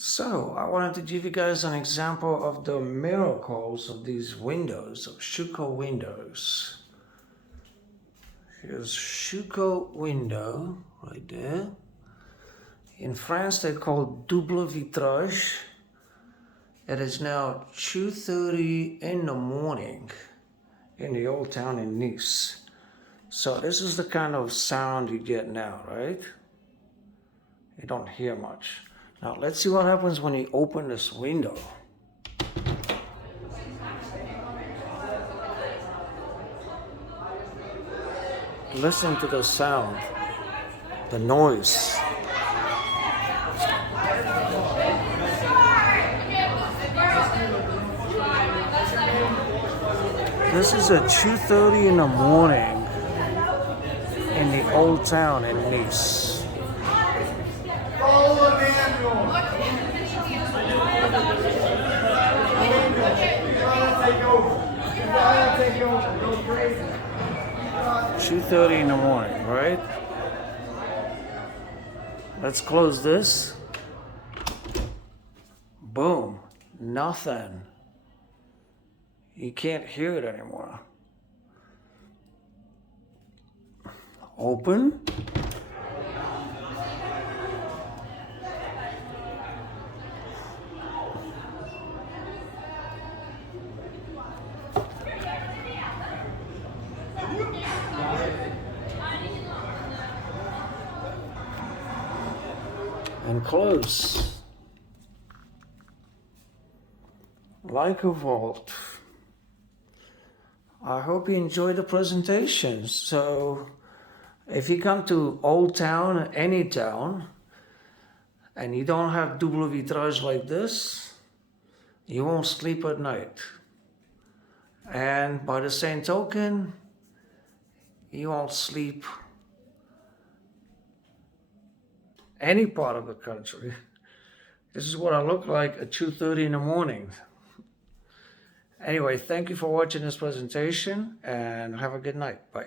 So I wanted to give you guys an example of the miracles of these windows, of Schüco windows. Here's Schüco window right there. In France they call double vitrage. It is now 2:30 in the morning in the old town in Nice. So this is the kind of sound you get now, right? You don't hear much. Now let's see what happens when you open this window. Listen to the sound, the noise. This is at 2:30 in the morning in the old town in Nice. Follow the manual. You gotta take over. Go crazy. 2:30 in the morning, right? Let's close this. Boom. Nothing. You can't hear it anymore. Open. And close. Like a vault. I hope you enjoyed the presentation. So if you come to Old Town, any town, and you don't have double vitrage like this, you won't sleep at night. And by the same token, you won't sleep any part of the country. This is what I look like at 2:30 in the morning. Anyway, thank you for watching this presentation and have a good night. Bye.